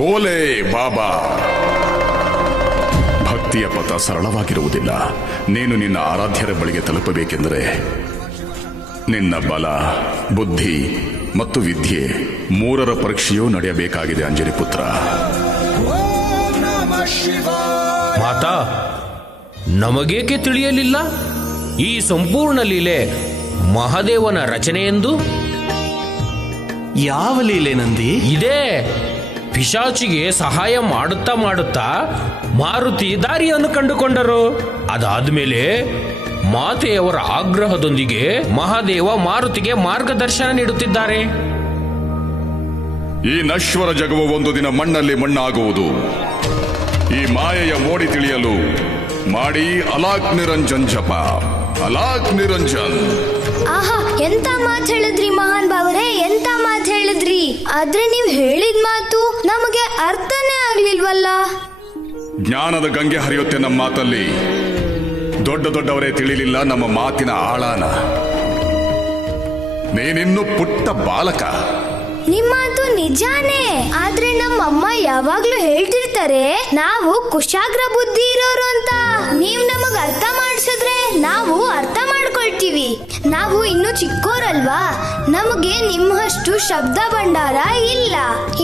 ಬೋಲೆ ಬಾಬಾ. ಭಕ್ತಿಯ ಪಥ ಸರಳವಾಗಿರುವುದಿಲ್ಲ. ನೀನು ನಿನ್ನ ಆರಾಧ್ಯರ ಬಳಿಗೆ ತಲುಪಬೇಕೆಂದರೆ ನಿನ್ನ ಬಲ, ಬುದ್ಧಿ ಮತ್ತು ವಿದ್ಯೆ ಮೂರರ ಪರೀಕ್ಷೆಯೂ ನಡೆಯಬೇಕಾಗಿದೆ ಅಂಜನಿ ಪುತ್ರ. ಮಾತಾ, ನಮಗೇಕೆ ತಿಳಿಯಲಿಲ್ಲ ಈ ಸಂಪೂರ್ಣ ಲೀಲೆ ಮಹಾದೇವನ ರಚನೆ ಎಂದು? ಯಾವ ಲೀಲೆ ನಂದಿ? ಇದೇ ಪಿಶಾಚಿಗೆ ಸಹಾಯ ಮಾಡುತ್ತಾ ಮಾಡುತ್ತಾ ಮಾರುತಿ ದಾರಿಯನ್ನು ಕಂಡುಕೊಂಡರು. ಅದಾದ್ಮೇಲೆ ಮಾತೆಯವರ ಆಗ್ರಹದೊಂದಿಗೆ ಮಹಾದೇವ ಮಾರುತಿಗೆ ಮಾರ್ಗದರ್ಶನ ನೀಡುತ್ತಿದ್ದಾರೆ. ಈ ನಶ್ವರ ಜಗವು ಒಂದು ದಿನ ಮಣ್ಣಲ್ಲಿ ಮಣ್ಣಾಗುವುದು. ಈ ಮಾಯೆಯ ಮೋಡಿ ತಿಳಿಯಲು ಮಾಡಿ ಅಲಾಕ್ ನಿರಂಜನ್ ಜಪ. ಅಲಾಕ್ ನಿರಂಜನ್. ಆಹಾ, ಎಂತ ಮಾತು ಹೇಳಿದ್ರಿ ಮಹಾನ್ ಭಾವರೇ, ಎಂತ ಮಾತು ಹೇಳಿದ್ರಿ. ಆದ್ರೆ ನೀವು ಹೇಳಿದ ಮಾತು ನಮಗೆ ಅರ್ಥನೇ ಆಗ್ಲಿಲ್ವಲ್ಲ. ಜ್ಞಾನದ ಗಂಗೆ ಹರಿಯುತ್ತೆ ನಮ್ಮ ಮಾತಲ್ಲಿ. ದೊಡ್ಡ ದೊಡ್ಡವರೇ ತಿಳಿಲಿಲ್ಲ ನಮ್ಮ ಮಾತಿನ ಆಳಾನ. ನೀನಿನ್ನು ಪುಟ್ಟ ಬಾಲಕ. ನಿಮ್ಮ ಮಾತು ನಿಜಾನೇ. ಆದ್ರೆ ನಮ್ಮಮ್ಮ ಯಾವಾಗ್ಲೂ ಹೇಳ್ತಿರ್ತಾರೆ ನಾವು ಕುಶಾಗ್ರ ಬುದ್ಧಿ ಇರೋರು ಅಂತ. ನೀವ್ ನಮಗ್ ಅರ್ಥ ಮಾಡಿಸಿದ್ರೆ ನಾವು ಅರ್ಥ ಮಾಡ್ಕೊಳ್ತೀವಿ. ನಾವು ಇನ್ನು ಚಿಕ್ಕೋರಲ್ವಾ, ನಮಗೆ ನಿಮ್ಮಷ್ಟು ಶಬ್ದ ಭಂಡಾರ ಇಲ್ಲ,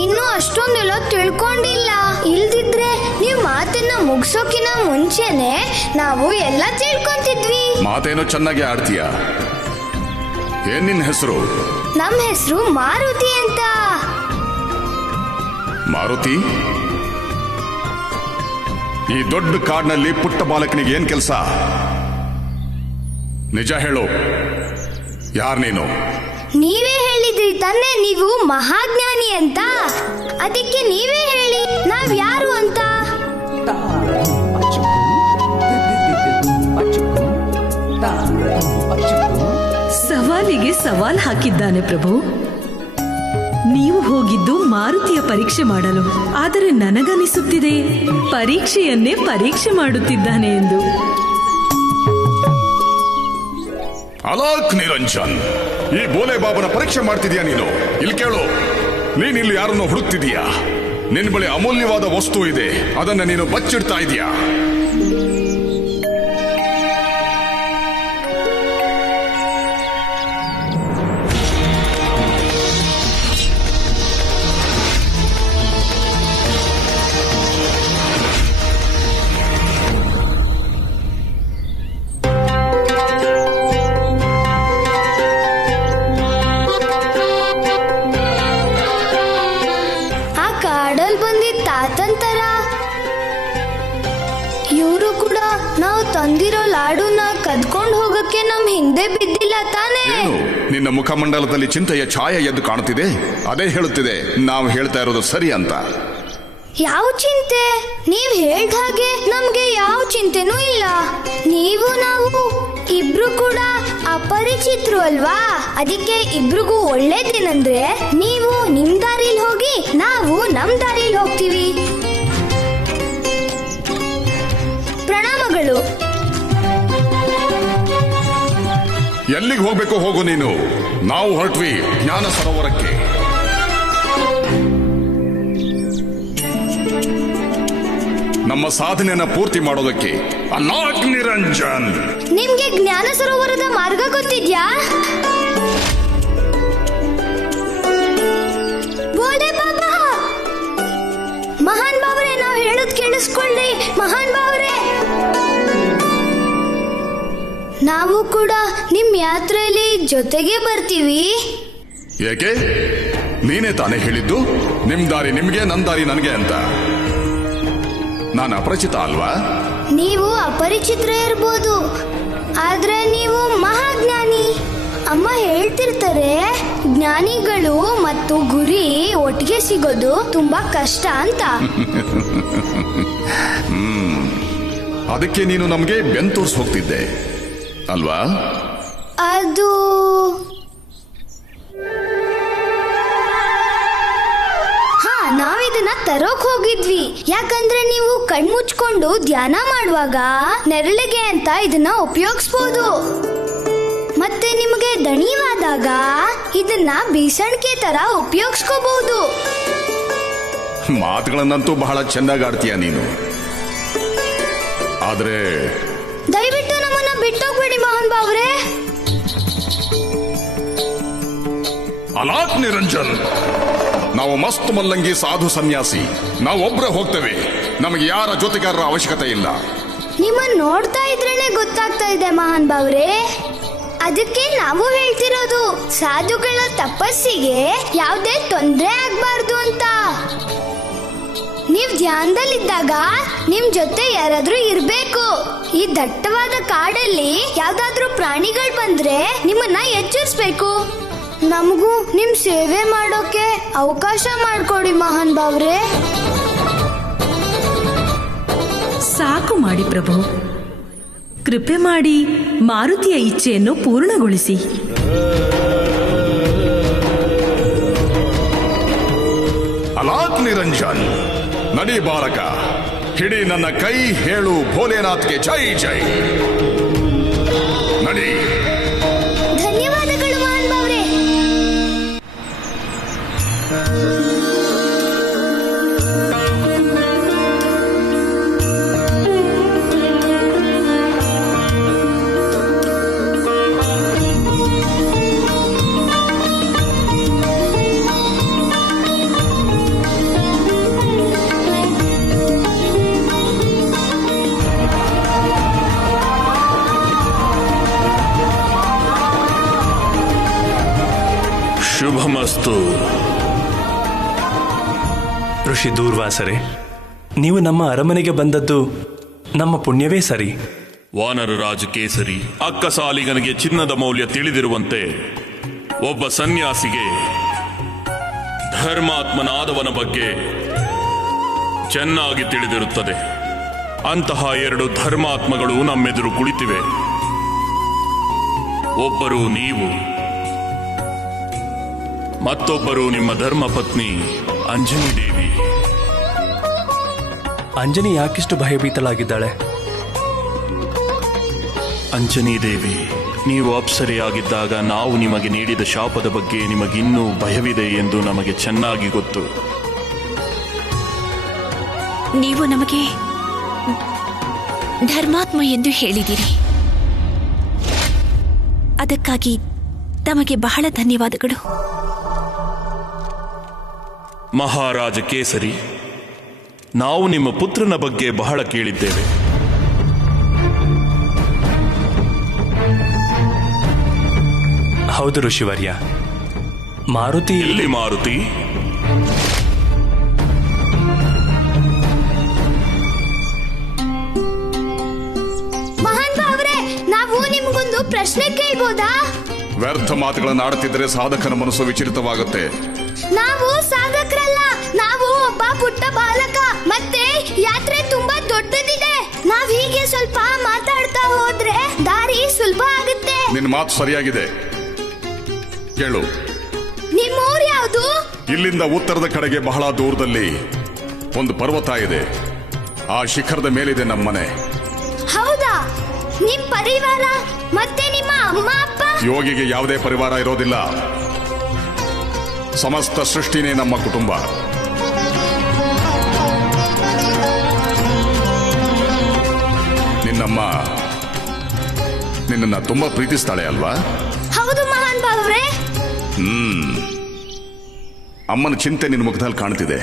ಇನ್ನು ಅಷ್ಟೊಂದೆಲ್ಲ ತಿಳ್ಕೊಂಡಿಲ್ಲ. ಇಲ್ದಿದ್ರೆ ನೀವ್ ಮಾತನ್ನ ಮುಗ್ಸೋಕಿನ ಮುಂಚೆನೆ ನಾವು ಎಲ್ಲ ತಿಳ್ಕೊಂತಿದ್ವಿ. ಮಾತೇನೋ ಚೆನ್ನಾಗಿ ಆಡ್ತೀಯ. ಏನ್ ನಿನ್ನ ಹೆಸರು? ನಮ್ ಹೆಸರು ಮಾರುತಿ ಅಂತ. ಮಾರುತಿ, ಈ ದೊಡ್ಡ ಕಾಡಿನಲ್ಲಿ ಪುಟ್ಟ ಬಾಲಕನಿಗೆ ಏನ್ ಕೆಲಸ? ನಿಜ ಹೇಳು, ಯಾರ್ ನೀನು? ನೀವೇ ಹೇಳಿದ್ರಿ ತಾನೇ ನೀವು ಮಹಾಜ್ಞಾನಿ ಅಂತ. ಅದಕ್ಕೆ ನೀವೇ ಹೇಳಿ ನಾವ್ ಯಾರು ಅಂತ. ಸವಾಲಿಗೆ ಸವಾಲ್ ಹಾಕಿದ್ದಾನೆ ಪ್ರಭು. ನೀವು ಹೋಗಿದ್ದು ಮಾರುತಿಯ ಪರೀಕ್ಷೆ ಮಾಡಲು, ಆದರೆ ನನಗನಿಸುತ್ತಿದೆ ಪರೀಕ್ಷೆಯನ್ನೇ ಪರೀಕ್ಷೆ ಮಾಡುತ್ತಿದ್ದಾನೆ ಎಂದು. ಅಲಾಕ್ ನಿರಂಜನ್, ಈ ಬೋಲೆ ಬಾಬನ ಪರೀಕ್ಷೆ ಮಾಡ್ತಿದ್ಯಾ ನೀನು? ಇಲ್ಲಿ ಕೇಳು, ನೀನಿಲ್ಲಿ ಯಾರನ್ನು ಹುಡುಕ್ತಿದೀಯಾ? ನಿನ್ನ ಬಳಿ ಅಮೂಲ್ಯವಾದ ವಸ್ತು ಇದೆ, ಅದನ್ನ ನೀನು ಬಚ್ಚಿಡ್ತಾ ಇದೀಯಾ? ಇವರು ಕೂಡ ನಾವು ತಂದಿರೋ ಲಾಡುನ ಕದ್ಕೊಂಡು ಹೋಗಕ್ಕೆ ನಮ್ ಹಿಂದೆ ಬಿದ್ದಿಲ್ಲ ತಾನೇ? ಏನು ನಿನ್ನ ಮುಖಮಂಡಲದಲ್ಲಿ ಚಿಂತೆಯ ಛಾಯೆ ಎದ್ದು ಕಾಣುತ್ತಿದೆ? ಅದೇ ಹೇಳುತ್ತಿದೆ ನಾವು ಹೇಳ್ತಾ ಇರೋದು ಸರಿ ಅಂತ. ಯಾವ ಚಿಂತೆ? ನೀವ್ ಹೇಳ್ದ ಹಾಗೆ ನಮ್ಗೆ ಯಾವ ಚಿಂತೆನೂ ಇಲ್ಲ. ನೀವು ನಾವು ಇಬ್ರು ಕೂಡ ಅಪರಿಚಿತರು ಅಲ್ವಾ, ಅದಕ್ಕೆ ಇಬ್ರಿಗೂ ಒಳ್ಳೇದೇನಂದ್ರೆ ನೀವು ನಿಮ್ ದಾರಿಲಿ ಹೋಗಿ ನಾವು ನಮ್ ದಾರಿಲಿ ಹೋಗ್ತೀವಿ. ಪ್ರಣಾಮಗಳು. ಎಲ್ಲಿಗೆ ಹೋಗ್ಬೇಕು ಹೋಗು ನೀನು. ನಾವು ಹೊರಟ್ವಿ ಜ್ಞಾನ ಸರೋವರಕ್ಕೆ. ನಮ್ಮ ಸಾಧನೆಯನ್ನ ಪೂರ್ತಿ ಮಾಡೋದಕ್ಕೆ. ಅಲಾಕ್ ನಿರಂಜನ್, ನಿಮ್ಗೆ ಜ್ಞಾನ ಸರೋವರದ ಮಾರ್ಗ ಗೊತ್ತಿದ್ಯಾ? ಬೋಲೆ ಬಾಬಾ, ಮಹಾನ್ ಬಾವ್ರೆ, ನಾವು ಹೇಳೋದ್ ಕೇಳಿಸ್ಕೊಳ್ಳಿ. ಮಹಾನ್ ಬಾವ್ರೆ, ನಾವು ಕೂಡ ನಿಮ್ ಯಾತ್ರೆಯಲ್ಲಿ ಜೊತೆಗೆ ಬರ್ತೀವಿ. ಏಕೆ? ನೀನೇ ತಾನೇ ಹೇಳಿದ್ದು ನಿಮ್ ದಾರಿ ನಿಮ್ಗೆ, ನನ್ ದಾರಿ ನನಗೆ ಅಂತ. ನಾನು ಅಪರಿಚಿತ ಅಲ್ವಾ? ನೀವು ಅಪರಿಚಿತರ ಇರ್ಬೋದು, ಆದ್ರೆ ನೀವು ಮಹಾಜ್ಞಾನಿ. ಅಮ್ಮ ಹೇಳ್ತಿರ್ತಾರೆ ಜ್ಞಾನಿಗಳು ಮತ್ತು ಗುರಿ ಒಟ್ಟಿಗೆ ಸಿಗೋದು ತುಂಬಾ ಕಷ್ಟ ಅಂತ. ಅದಕ್ಕೆ ನೀನು ನಮ್ಗೆ ಬೆಂತೋರ್ಸ್ ಹೋಗ್ತಿದ್ದೆ ಅಲ್ವಾ? ಅದು ನಾವಿದನ್ನ ತರೋಕ್ ಹೋಗಿದ್ವಿ. ಯಾಕಂದ್ರೆ ನೀವು ಕಣ್ಮುಚ್ಕೊಂಡು ಧ್ಯಾನ ಮಾಡುವಾಗ ನೆರಳಿಗೆ ಅಂತ ಇದನ್ನ ಉಪಯೋಗಿಸಬಹುದು. ಮತ್ತೆ ನಿಮಗೆ ದಣಿವಾದಾಗ ಇದನ್ನ ಬೀಸಣಿಗೆ ತರ ಉಪಯೋಗಿಸ್ಕೋಬಹುದು. ಮಾತುಗಳನ್ನಂತೂ ಬಹಳ ಚೆನ್ನಾಗಿ ಆಡ್ತೀಯ ನೀನು. ಆದ್ರೆ ದಯವಿಟ್ಟು ನಮ್ಮನ್ನ ಬಿಟ್ಟೋಗ್ಬೇಡಿ ಮಹಾನ್ ಭಾವ್ರೆ. ಅಲಾಕ್ ನಿರಂಜನ್, ನಾವು ಮಸ್ತ್ ಮಲ್ಲಂಗಿ ಸಾಧು ಸನ್ಯಾಸಿ, ನಾವೊಬ್ರೆ ಹೋಗ್ತೇವೆ. ನಮಗೆ ಯಾರ ಜೊತೆಗಾರರ ಅವಶ್ಯಕತೆ ಇಲ್ಲ. ನಿಮ್ಮನ್ನ ನೋಡ್ತಾ ಇದ್ರೇನೆ ಗೊತ್ತಾಗ್ತಾ ಇದೆ ಮಹಾನ್ ಭಾವ್ರೆ. ಅದಕ್ಕೆ ನಾವು ಹೇಳ್ತಿರೋದು, ಸಾಧುಗಳ ತಪಸ್ಸಿಗೆ ಯಾವುದೇ ತೊಂದರೆ ಆಗ್ಬಾರ್ದು ಅಂತ. ನೀವ್ ಧ್ಯಾನದಲ್ಲಿದ್ದಾಗ ನಿಮ್ ಜೊತೆ ಯಾರಾದ್ರೂ ಇರ್ಬೇಕು. ಈ ದಟ್ಟವಾದ ಕಾಡಲ್ಲಿ ಯಾವ್ದಾದ್ರೂ ಪ್ರಾಣಿಗಳು ಬಂದ್ರೆ ನಿಮ್ಮನ್ನ ಎಚ್ಚರಿಸ್ಬೇಕು. ನಮಗೂ ನಿಮ್ ಸೇವೆ ಮಾಡೋಕೆ ಅವಕಾಶ ಮಾಡ್ಕೊಡಿ ಮಹಾನ್ ಭಾವ್ರೆ. ಸಾಕು ಮಾಡಿ ಪ್ರಭು, ಕೃಪೆ ಮಾಡಿ ಮಾರುತಿಯ ಇಚ್ಛೆಯನ್ನು ಪೂರ್ಣಗೊಳಿಸಿ. ಅಲಾಕ್ ನಿರಂಜನ್, ನಡಿ ಬಾಲಕ, ಹಿಡಿ ನನ್ನ ಕೈ, ಹೇಳು ಭೋಲೆನಾಥ್ಗೆ ಜೈ ಜೈ. ನಡಿ. ಧನ್ಯವಾದಗಳು ಮಹಾನ್ ಭಾವ್ರೆ. ಶುಭಮಸ್ತು. ಋಷಿ ದೂರ್ವಾಸರೆ, ನೀವು ನಮ್ಮ ಅರಮನೆಗೆ ಬಂದದ್ದು ನಮ್ಮ ಪುಣ್ಯವೇ ಸರಿ. ವಾನರ ರಾಜ ಕೇಸರಿ ಅಕ್ಕಸಾಲಿಗನಿಗೆ ಚಿನ್ನದ ಮೌಲ್ಯ ತಿಳಿದಿರುವಂತೆ ಒಬ್ಬ ಸನ್ಯಾಸಿಗೆ ಧರ್ಮಾತ್ಮನಾದವನ ಬಗ್ಗೆ ಚೆನ್ನಾಗಿ ತಿಳಿದಿರುತ್ತದೆ. ಅಂತಹ ಎರಡು ಧರ್ಮಾತ್ಮಗಳು ನಮ್ಮೆದುರು ಕುಳಿತಿವೆ. ಒಬ್ಬರು ನೀವು, ಮತ್ತೊಬ್ಬರು ನಿಮ್ಮ ಧರ್ಮಪತ್ನಿ ಅಂಜನಿ ದೇವಿ. ಅಂಜನಿ ಯಾಕಿಷ್ಟು ಭಯಭೀತಳಾಗಿದ್ದಾಳೆ? ಅಂಜನಿ ದೇವಿ, ನೀವು ಅಪ್ಸರೆಯಾಗಿದ್ದಾಗ ನಾವು ನಿಮಗೆ ನೀಡಿದ ಶಾಪದ ಬಗ್ಗೆ ನಿಮಗಿನ್ನೂ ಭಯವಿದೆ ಎಂದು ನಮಗೆ ಚೆನ್ನಾಗಿ ಗೊತ್ತು. ನೀವು ನಮಗೆ ಧರ್ಮಾತ್ಮ ಎಂದು ಹೇಳಿದಿರಿ. ಅದಕ್ಕಾಗಿ ತಮಗೆ ಬಹಳ ಧನ್ಯವಾದಗಳು. ಮಹಾರಾಜ ಕೇಸರಿ, ನಾವು ನಿಮ್ಮ ಪುತ್ರನ ಬಗ್ಗೆ ಬಹಳ ಕೇಳಿದ್ದೇವೆ. ಹೌದು ಋಷಿವರ್ಯ. ಮಾರುತಿ ಎಲ್ಲಿ ಮಾರುತಿ? ಮಹಾನ್ ಭಾವ್ರೆ, ನಾವು ನಿಮ್ಗೊಂದು ಪ್ರಶ್ನೆ ಕೇಳ್ಬೋದಾ? ವ್ಯರ್ಥ ಮಾತುಗಳನ್ನು ಆಡುತ್ತಿದ್ದರೆ ಸಾಧಕನ ಮನಸ್ಸು ವಿಚಲಿತವಾಗುತ್ತೆ. ನಾವು ಸಾಧಕರಲ್ಲ, ನಾವು ಒಬ್ಬ ಪುಟ್ಟ ಬಾಲಕ. ಮತ್ತೆ ಯಾತ್ರೆ ತುಂಬಾ ದೊಡ್ಡದಿದೆ. ನಾವ್ ಹೀಗೆ ಸ್ವಲ್ಪ ಮಾತಾಡ್ತಾ ಹೋದ್ರೆ ದಾರಿ ಸುಲಭ ಆಗುತ್ತೆ. ನಿನ್ನ ಮಾತು ಸರಿಯಾಗಿದೆ. ಕೇಳು, ನಿಮ್ಮೂರ್ ಯಾವುದು? ಇಲ್ಲಿಂದ ಉತ್ತರದ ಕಡೆಗೆ ಬಹಳ ದೂರದಲ್ಲಿ ಒಂದು ಪರ್ವತ ಇದೆ. ಆ ಶಿಖರದ ಮೇಲಿದೆ ನಮ್ಮನೆ. ಹೌದಾ? ನಿಮ್ ಪರಿವಾರ ಮತ್ತೆ ನಿಮ್ಮ ಅಮ್ಮ ಅಪ್ಪ? ಯೋಗಿಗೆ ಯಾವುದೇ ಪರಿವಾರ ಇರೋದಿಲ್ಲ. ಸಮಸ್ತ ಸೃಷ್ಟಿನೇ ನಮ್ಮ ಕುಟುಂಬ. ನಿನ್ನಮ್ಮ ನಿನ್ನನ್ನ ತುಂಬಾ ಪ್ರೀತಿಸ್ತಾಳೆ ಅಲ್ವಾ? ಹೌದು ಮಹಾನ್ ಭಾವ್ರೆ. ಅಮ್ಮನ ಚಿಂತೆ ನಿನ್ನ ಮುಖದಲ್ಲಿ ಕಾಣ್ತಿದೆ.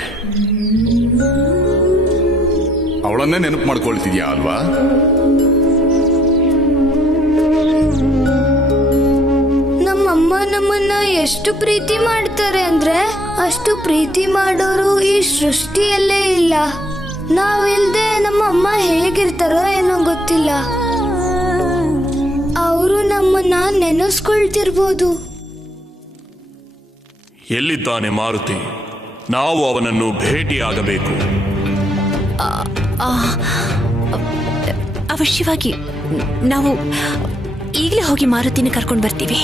ಅವಳನ್ನೇ ನೆನಪು ಮಾಡ್ಕೊಳ್ತಿದ್ಯಾ ಅಲ್ವಾ? ನಮ್ಮಮ್ಮ ನಮ್ಮನ್ನ ಎಷ್ಟು ಪ್ರೀತಿ ಮಾಡ್ತಾರೆ ಅಂದ್ರೆ ಅಷ್ಟು ಪ್ರೀತಿ ಮಾಡೋರು ಈ ಸೃಷ್ಟಿಯಲ್ಲೇ ಇಲ್ಲ. ನಾವಿಲ್ದೆ ನಮ್ಮ ಅಮ್ಮ ಹೇಗಿರ್ತಾರೋ ಏನೋ ಗೊತ್ತಿಲ್ಲ. ಅವರು ನಮ್ಮನ್ನ ನೆನೆಸ್ಕೊಳ್ತಿರ್ಬೋದು. ಎಲ್ಲಿದ್ದಾನೆ ಮಾರುತಿ? ನಾವು ಅವನನ್ನು ಭೇಟಿಯಾಗಬೇಕು. ಅವಶ್ಯವಾಗಿ ನಾವು ಈಗಲೇ ಹೋಗಿ ಮಾರುತಿನ ಕರ್ಕೊಂಡು ಬರ್ತೀವಿ.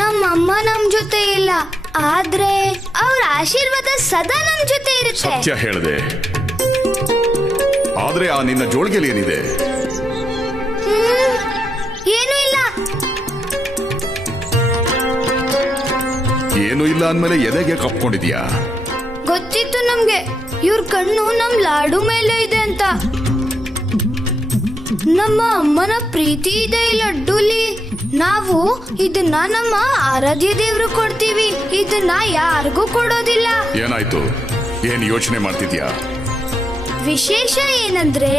ನಮ್ಮಮ್ಮ ನಮ್ ಜೊತೆ ಇಲ್ಲ, ಆದ್ರೆ ಅವ್ರ ಆಶೀರ್ವಾದ ಸದಾ ನಮ್ ಜೊತೆ ಇರುತ್ತೆ. ಸತ್ಯ ಹೇಳಿದೆ. ಆದ್ರೆ ಆ ನಿನ್ನ ಜೋಳಿಗೆಲಿ ಏನಿದೆ? ಏನೂ ಇಲ್ಲ ಅಂದ್ಮೇಲೆ ಎದೆಗೆ ಕಪ್ಕೊಂಡಿದ್ಯಾ? ಗೊತ್ತಿತ್ತು ನಮ್ಗೆ ಇವ್ರ ಕಣ್ಣು ನಮ್ ಲಾಡು ಮೇಲೆ ಇದೆ ಅಂತ. ನಮ್ಮ ಅಮ್ಮನ ಪ್ರೀತಿ ಇದೆ ಈ ಲಡ್ಡುಲಿ. ನಾವು ಇದನ್ನ ನಮ್ಮ ಆರಾಧ್ಯ ದೇವ್ರು ಕೊಡ್ತೀವಿ, ಇದನ್ನ ಯಾರಿಗೂ ಕೊಡೋದಿಲ್ಲ. ಏನಾಯ್ತು? ಏನ್ ಯೋಚನೆ ಮಾಡ್ತಿದ್ಯಾ? ವಿಶೇಷ ಏನಂದ್ರೆ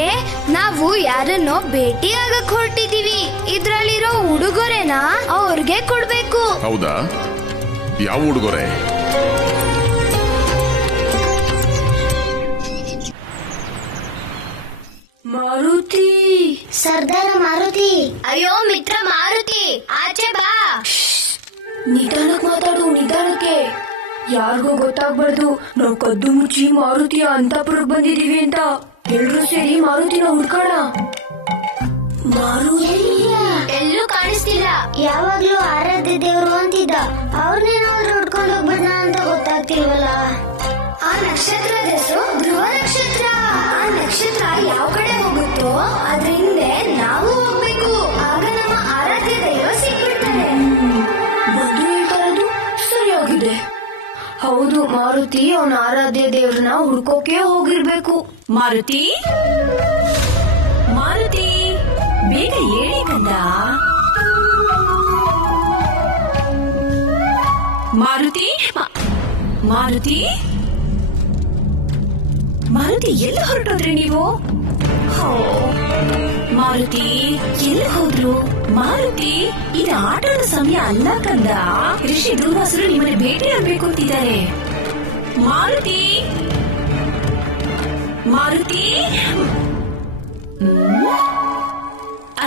ನಾವು ಯಾರನ್ನೋ ಭೇಟಿ ಆಗಕ್ ಹೊರಟಿದೀವಿ. ಇದ್ರಲ್ಲಿರೋ ಉಡುಗೊರೆನ ಅವ್ರಿಗೆ ಕೊಡ್ಬೇಕು. ಹೌದಾ? ಯಾವ ಉಡುಗೊರೆ? ಮಾರುತಿ, ಸರ್ದಾರ ಮಾರುತಿ. ಅಯ್ಯೋ ಮಿತ್ರ ಮಾರುತಿ, ಆಚೆ ಬಾ. ನಿಧಾನಕ್ಕೆ ಮಾತಾಡು, ನಿಧಾನಕ್ಕೆ. ಯಾರಿಗೂ ಗೊತ್ತಾಗ್ಬಾರ್ದು ನಾವು ಕದ್ದು ಮುಚ್ಚಿ ಮಾರುತಿಯ ಅಂತಪುರಕ್ಕೆ ಬಂದಿದೀವಿ ಅಂತ. ಎಲ್ರೂ ಸೇರಿ ಮಾರುತಿನ ಹುಡ್ಕೋಣ. ಎಲ್ಲೂ ಕಾಣಿಸ್ತಿಲ್ಲ. ಯಾವಾಗ್ಲೂ ಆರಾಧ್ಯ ದೇವ್ರು ಅಂತಿದ್ದ, ಅವ್ರನ್ನೇನಾದ್ರೂ ಹುಡ್ಕೊಂಡು ಹೋಗ್ಬಿಡ ಅಂತ ಗೊತ್ತಾಗ್ತಿಲ್ವಲ್ಲ. ಆ ನಕ್ಷತ್ರದ ಹೆಸರು ಧ್ರುವ ನಕ್ಷತ್ರ. ಆ ನಕ್ಷತ್ರ ಯಾವ ಕಡೆ ಹೋಗುತ್ತೋ ಅದ್ರ ಹಿಂದೆ ನಾವು ಹೋಗ್ಬೇಕು. ಆಗ ನಮ್ಮ ಆರಾಧ್ಯ ದೈವ ಸಿಕ್ಬಿಡ್ತಾರೆ. ಬಂದು ಹೇಳ್ತಾ ಇರೋದು ಸರಿಯಾಗಿದೆ. ಹೌದು, ಮಾರುತಿ ಅವನ ಆರಾಧ್ಯ ದೇವ್ರನ್ನ ಹುಡ್ಕೋಕೆ ಹೋಗಿರ್ಬೇಕು. ಮಾರುತಿ, ಮಾರುತಿ, ಬೇಗ ಹೇಳಿ ಕಂದ. ಮಾರುತಿ, ಮಾರುತಿ, ಮಾರುತಿ, ಎಲ್ಲಿ ಹೊರಟೋದ್ರಿ ನೀವು? ಮಾರುತಿ ಎಲ್ಲಿ ಹೋದ್ರು? ಮಾರುತಿ, ಇದು ಆಟದ ಸಮಯ ಅಲ್ಲ ಕಂದ. ಋಷಿ ದುರ್ವಾಸರು ನಿಮ್ಮನ್ನ ಭೇಟಿ ಆಗ್ಬೇಕು ಅಂತಿದ್ದಾರೆ. ಮಾರುತಿ, ಮಾರುತಿ,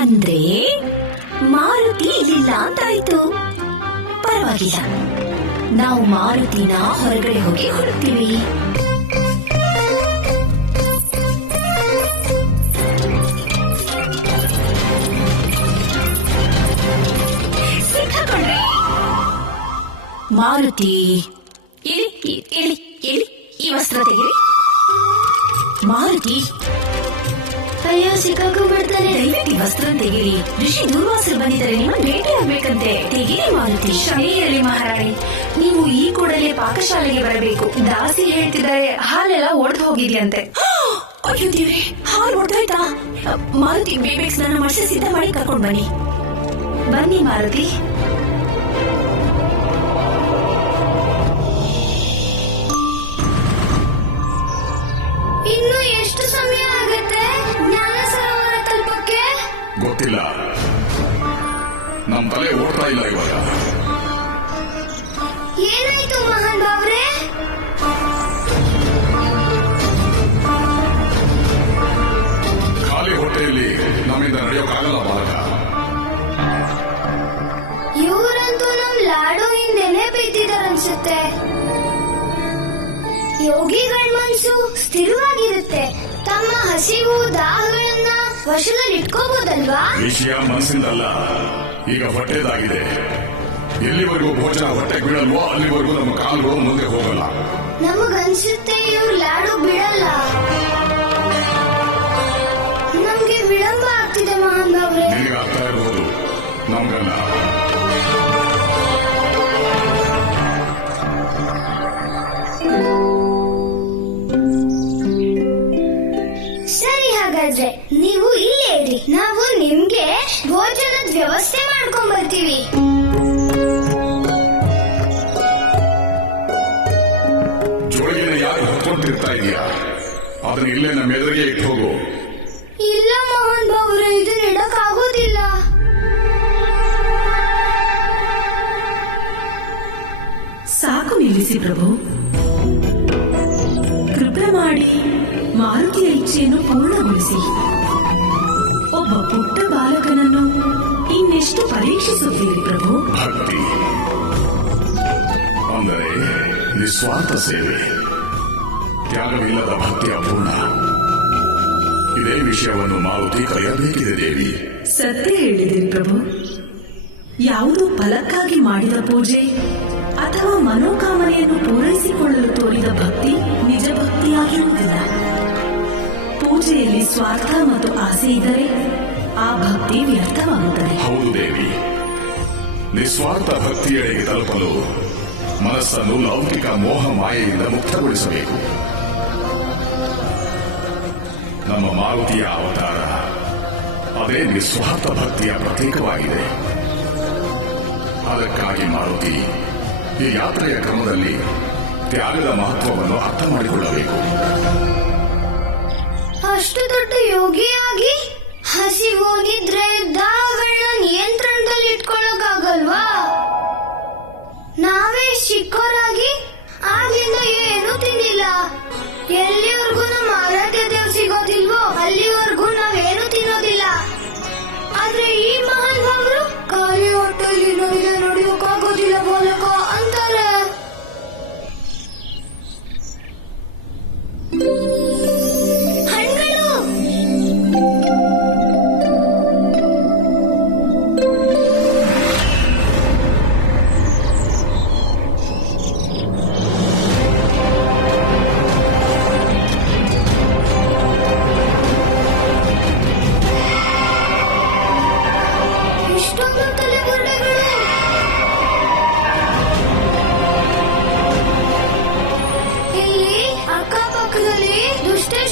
ಅಂದ್ರೆ ಮಾರುತಿ ಇಲ್ಲಿಲ್ಲ ಅಂತಾಯ್ತು. ಪರವಾಗಿಲ್ಲ, ನಾವು ಮಾರುತಿನ ಹೊರಗಡೆ ಹೋಗಿ ಹುಡುಕ್ತೀವಿ. ಮಾರುತಿ, ಇಳಿ ಇಳಿ ಇಳಿ, ಈ ವಸ್ತ್ರ ತೆಗಿರಿ. ಮಾರುತಿ, ಅಯ್ಯೋ ಸಿಕ್ಕಾಕೊಂಡ್ಬಿಡ್ತಾನೆ. ದಯವಿಟ್ಟು ವಸ್ತ್ರ ತೆಗಿರಿ. ಋಷಿ ದುರ್ವಾಸರು ಬಂದಿದ್ದಾರೆ, ನಿಮ್ಮ ಭೇಟಿ ಆಗ್ಬೇಕಂತೆ. ತೆಗಿರಿ ಮಾರುತಿ. ಶ್ರೇಯರಿ ಮಹಾರಾಣಿ, ನೀವು ಈ ಕೂಡಲೇ ಪಾಕಶಾಲೆಗೆ ಬರಬೇಕು. ದಾಸಿ ಹೇಳ್ತಿದ್ದಾರೆ ಹಾಲೆಲ್ಲ ಒಡೆದು ಹೋಗಿದ್ಯಂತೆ. ಅಯ್ಯೋ ದೇವ್ರೆ, ಹಾಲು ಹೊಡೆದಾಯ್ತಾ? ಮಾರುತಿ, ಬೇಗ ಸ್ನಾನ ಮಾಡಿಸಿ ಸಿದ್ಧ ಮಾಡಿ ಕರ್ಕೊಂಡು ಬನ್ನಿ. ಬನ್ನಿ ಮಾರುತಿ. ಇನ್ನು ಎಷ್ಟು ಸಮಯ ಆಗತ್ತೆ ಜ್ಞಾನ ಸರೋವರ ತಲುಪಕ್ಕೆ? ಗೊತ್ತಿಲ್ಲ. ನಮ್ ತಲೆ ಓಡ್ತಾ ಇಲ್ಲ ಇವಾಗ. ಏನಾಯ್ತು ಮಹಾನ್ ಬಾವ್ರೆ? ಖಾಲಿ ಹೊಟ್ಟೆಯಲ್ಲಿ ನಮ್ಮಿಂದ ನಡೆಯೋಕ್ಕಾಗಲ್ಲ ಬಾಲಕ. ಇವರಂತೂ ನಮ್ ಲಾಡು ಹಿಂದೆನೆ ಬಿದ್ದಿದಾರನ್ಸುತ್ತೆ. ಯೋಗಿಗಳ ಮನ್ಸು ಸ್ಥಿರವಾಗಿರುತ್ತೆ. ತಮ್ಮ ಹಸಿವು ದಾಹಗಳನ್ನ ವಶದಲ್ಲಿ ಇಟ್ಕೋಬಹುದಲ್ವಾ? ವಿಷಯ ಮನಸ್ಸಿಂದಲ್ಲ, ಈಗ ಹೊಟ್ಟೆದಾಗಿದೆ. ಎಲ್ಲಿವರೆಗೂ ಭೋಜನ ಹೊಟ್ಟೆ ಬೀಳಲ್ವೋ ಅಲ್ಲಿವರೆಗೂ ನಮ್ಮ ಕಾಲುಗಳು ಮುಂದೆ ಹೋಗಲ್ಲ. ನಮಗನ್ಸುತ್ತೆ ಇವ್ರು ಲಾಡು ಬಿಡಲ್ಲ. ನಮ್ಗೆ ವಿಳಂಬ ಆಗ್ತಿದೆ ಮಹಾನ್ ಬಾವ್ರೆ. ನಿನಗೆ ಅರ್ಥ ಇರಬಹುದು, ನಮ್ಗಲ್ಲ. ಸರಿ, ಹಾಗಾದ್ರೆ ನೀವು ಇಲ್ಲೇ ಇರಿ. ನಾವು ನಿಮ್ಗೆ ಭೋಜನದ ವ್ಯವಸ್ಥೆ ಮಾಡ್ಕೊಂಡ್ ಬರ್ತೀವಿ. ಜೋಳಿಗೆನ ಯಾರು ಹೊತ್ಕೊಂಡಿರ್ತಾ ಇದೆಯಾ? ಅದನ್ನ ಇಲ್ಲೇ ನಮ್ಮ ಎದುರಿಗೆ ಇಟ್ಟು ಹೋಗು. ಇಲ್ಲ ಮೋಹನ್ ಬಾಬುರೆ, ಇದನ್ನ ಇಡಕ್ ಆಗೋದಿಲ್ಲ. ಸಾಕು ನಿಲ್ಲಿಸಿ ಪ್ರಭು. ಕೃಪೆ ಮಾಡಿ ಮಾರುತಿಯ ಇಚ್ಛೆಯನ್ನು ಪೂರ್ಣಗೊಳಿಸಿ. ಒಬ್ಬ ಪುಟ್ಟ ಬಾಲಕನನ್ನು ಇನ್ನೆಷ್ಟು ಪರೀಕ್ಷಿಸುತ್ತೀರಿ ಪ್ರಭು? ಭಕ್ತಿ ಅಂದರೆ ನಿಸ್ವಾರ್ಥ ಸೇವೆ, ತ್ಯಾಗವಿಲ್ಲದ ಭಕ್ತಿಯ ಪೂರ್ಣ. ಇದೇ ವಿಷಯವನ್ನು ಮಾರುತಿ ಕಲಿಯಬೇಕಿದೆ ದೇವಿ. ಸತ್ಯ ಹೇಳಿದಿರಿ ಪ್ರಭು. ಯಾವುದು ಫಲಕ್ಕಾಗಿ ಮಾಡಿದ ಪೂಜೆ ಅಥವಾ ಮನೋಕಾಮನೆಯನ್ನು ಪೂರೈಸಿಕೊಳ್ಳಲು ತೋರಿದ ಭಕ್ತಿ ನಿಜ ಭಕ್ತಿಯಾಗಿರುವುದಿಲ್ಲ. ಪೂಜೆಯಲ್ಲಿ ಸ್ವಾರ್ಥ ಮತ್ತು ಆಸೆ ಇದ್ದರೆ ಆ ಭಕ್ತಿ ವ್ಯರ್ಥವಾಗುತ್ತದೆ. ಹೌದು ದೇವಿ, ನಿಸ್ವಾರ್ಥ ಭಕ್ತಿಯೆಡೆಗೆ ತಲುಪಲು ಮನಸ್ಸನ್ನು ಲೌಕಿಕ ಮೋಹ ಮಾಯೆಯಿಂದ ಮುಕ್ತಗೊಳಿಸಬೇಕು. ನಮ್ಮ ಮಾರುತಿಯ ಅವತಾರ ಅದೇ ನಿಸ್ವಾರ್ಥ ಭಕ್ತಿಯ ಪ್ರತೀಕವಾಗಿದೆ. ಅದಕ್ಕಾಗಿ ಮಾರುತಿ ಈ ಯಾತ್ರೆಯ ಕ್ರಮದಲ್ಲಿ ತ್ಯಾಗದ ಮಹತ್ವವನ್ನು ಅರ್ಥ ಮಾಡಿಕೊಳ್ಳಬೇಕು. ಅಷ್ಟು ದೊಡ್ಡ ಯೋಗಿಯಾಗಿ ಹಸಿವು, ನಿದ್ರೆ, ದಾಹಗಳನ್ನ ನಿಯಂತ್ರಣದಲ್ಲಿ ಇಟ್ಕೊಳ್ಳೋಕ್ಕಾಗಲ್ವಾ? ನಾವೇ ಚಿಕ್ಕೋರಾಗಿ ಆಗ್ಲಿಂದ ಏನೂ ತಿಂದಿಲ್ಲ. ಎಲ್ಲಿವರೆಗೂ ನಮ್ಮ ಆರಾಧ್ಯ ದೇವ್ ಸಿಗೋದಿಲ್ವೋ ಅಲ್ಲಿವರೆಗೂ ನಾವೇನು ತಿನ್ನೋದಿಲ್ಲ. ಆದ್ರೆ ಈ ಮಹಾನ್ ಭಾವರು ಖಾಲಿ ಹೊಟ್ಟೆಯಲ್ಲಿ ನನಗೆ ನಡೆಯೋಕ್ಕಾಗೋದಿಲ್ಲ ಬಾಲಕ ಅಂತಾರೆ.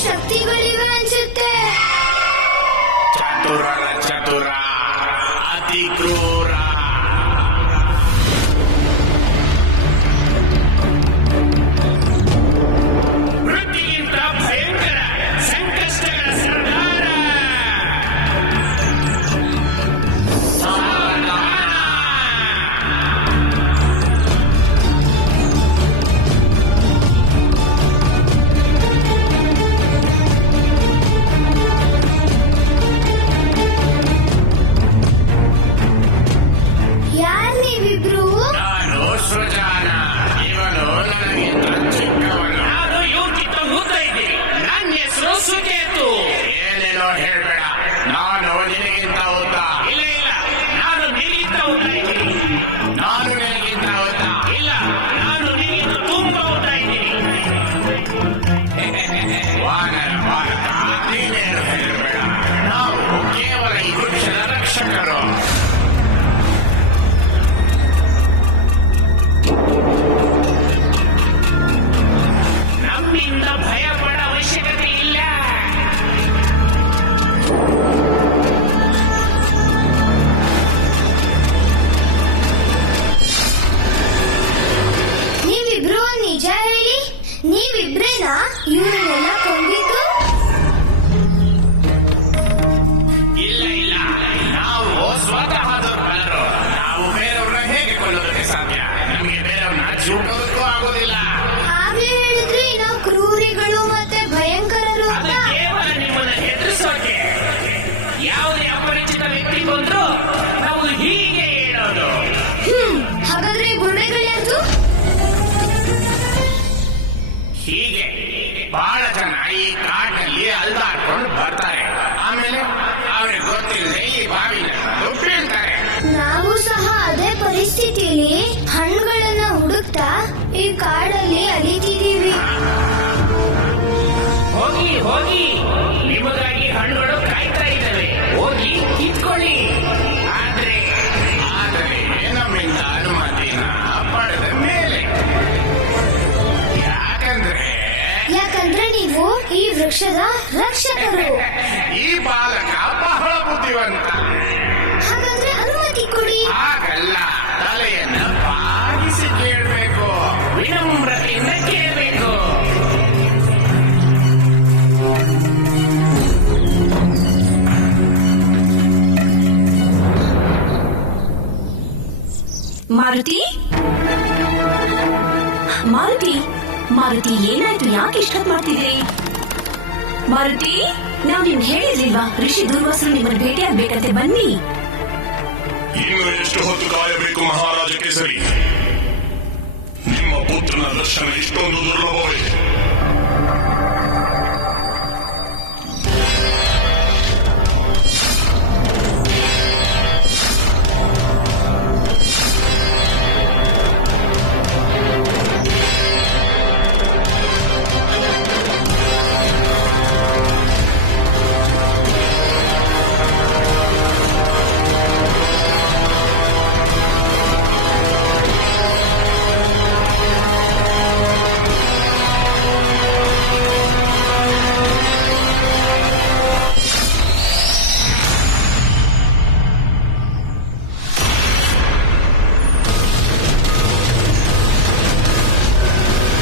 ಶಕ್ತಿಗಳಿವೆ ಅನ್ಸುತ್ತೆ. ಚತುರ ಅತಿ ಕ್ರೂರ. ವೃತ್ತಿಗಿಂತ ಭಯಂಕರ ಸಂಕಷ್ಟಗಳ ಸರ್ದಾರ. ಹೇಳ್ಬೇಡ, ನಾನು ನಿನಗಿಂತ ಉದ್ದ. ಇಲ್ಲ ಇಲ್ಲ, ನಾನು ನಿನಗಿಂತ ಉದ್ದ ಇದ್ದೀನಿ. ನಾನು ನಿನಗಿಂತ ಉದ್ದ. ಇಲ್ಲ, ನಾನು ನಿನಗಿಂತ ತುಂಬಾ ಉದ್ದ ಇದ್ದೀನಿ. ವಾನರ ಬಾಲಕ, ನೀನೇನು ಹೇಳ್ಬೇಡ. ನಾವು ಕೇವಲ ಈ ವೃಕ್ಷದ ರಕ್ಷಕರು. ನಮ್ಮಿಂದ ಭಯ ಪಡ ಅವಶ್ಯಕತೆ ಇಲ್ಲ. ನೀವಿಬ್ರು ನಿಜ ಹೇಳಿ, ನೀವಿಬ್ರೇನಾ ಇವರನ್ನೆಲ್ಲ ಕೊಂದಿದ್ದು? ಇಲ್ಲ ಇಲ್ಲ, ನಾವು ಸ್ವತಃ ದುರ್ಬಲರು. ನಾವು ಬೇರೆಯವ್ರನ್ನ ಹೇಗೆ ಕೊಲ್ಲೋದಕ್ಕೆ ಸಾಧ್ಯ? ನಮಗೆ ಬೇರೆಯವ್ರನ್ನ ಚೂಟೋದಕ್ಕೂ ಆಗೋದಿಲ್ಲ. ಆಗ್ಲೇ ಹೇಳಿದ್ರಿ ನಾವು ಕ್ರೂರಿಗಳು ಮತ್ತೆ ಭಯಂಕರರು ಅದು ಅಂತ. ಕೇವಲ ನಿಮ್ಮನ್ನ ಹೆದರಿಸೋಕೆ. ಯಾವುದೇ ಅಪರಿಚಿತ ವ್ಯಕ್ತಿ ಬಂದ್ರು ನಾವು ಹೀಗೆ ಹೇಳೋದು. ಹಾಗಾದ್ರೆ ಗುಂಡೆಗಳ್ಯಾರ್ದು? ಹೀಗೆ ಬಹಳ ಜನ ಈ ಕಾಡಿನಲ್ಲಿ ಅಲ್ದಾಡ್ಕೊಂಡು ಬರ್ತಾರೆ. ಆಮೇಲೆ ಅವ್ರಿಗೆ ಗೊತ್ತಿಲ್ಲದೆ ಈ ಬಾವಿನ ಬೀಳ್ತಾರೆ. ನಾವು ಸಹ ಅದೇ ಪರಿಸ್ಥಿತಿಯಲ್ಲಿ ಹಣ್ಣುಗಳನ್ನ ಹುಡುಕ್ತಾ ಈ ಕಾಡಲ್ಲಿ ಅಲಿತಿದೀವಿ. ಹೋಗಿ ಹೋಗಿ, ನಿಮಗಾಗಿ ಹಣ್ಣುಗಳು ಕಾಯ್ತಾ ಇದ್ದಾವೆ. ಹೋಗಿ ಕಿತ್ಕೊಳ್ಳಿ. ಆದ್ರೆ ನಮ್ಮಿಂದ ಅನುಮತಿನ ಪಡೆದ ಮೇಲೆ. ಯಾಕಂದ್ರೆ ನೀವು ಈ ವೃಕ್ಷದ ರಕ್ಷಕರು. ಈ ಬಾಲಕ ಬಹಳ ಬುದ್ಧಿವಂತ. ಹಾಗಾದ್ರೆ ಅನುಮತಿ ಕೊಡಿ. ಹಾಗಲ್ಲ, ತಲೆಯನ್ನ ಬಾಗಿಸಿ ಕೇಳಬೇಕು, ವಿನಮ್ರತೆಯಿಂದ ಕೇಳಬೇಕು. ಮಾರುತಿ, ಮಾರುತಿ, ಮಾರುತಿ, ಏನಾಯ್ತು? ಯಾಕೆ ಇಷ್ಟೊತ್ತು ಮಾಡ್ತಿದ್ರಿ? ಮಾರುತಿ, ನಾವು ನಿಮ್ಗೆ ಹೇಳಿರ್ಲಿಲ್ವಾ ಋಷಿ ದೂರ್ವಾಸರು ನಿಮ್ಮನ್ನು ಭೇಟಿಯಾಗಬೇಕಂತೆ? ಬನ್ನಿ. ಇನ್ನು ಎಷ್ಟು ಹೊತ್ತು ಕಾಯಬೇಕು ಮಹಾರಾಜ ಕೇಸರಿ? ನಿಮ್ಮ ಪುತ್ರನ ದರ್ಶನ ಇಷ್ಟೊಂದು ದುರ್ಲಭವೇ?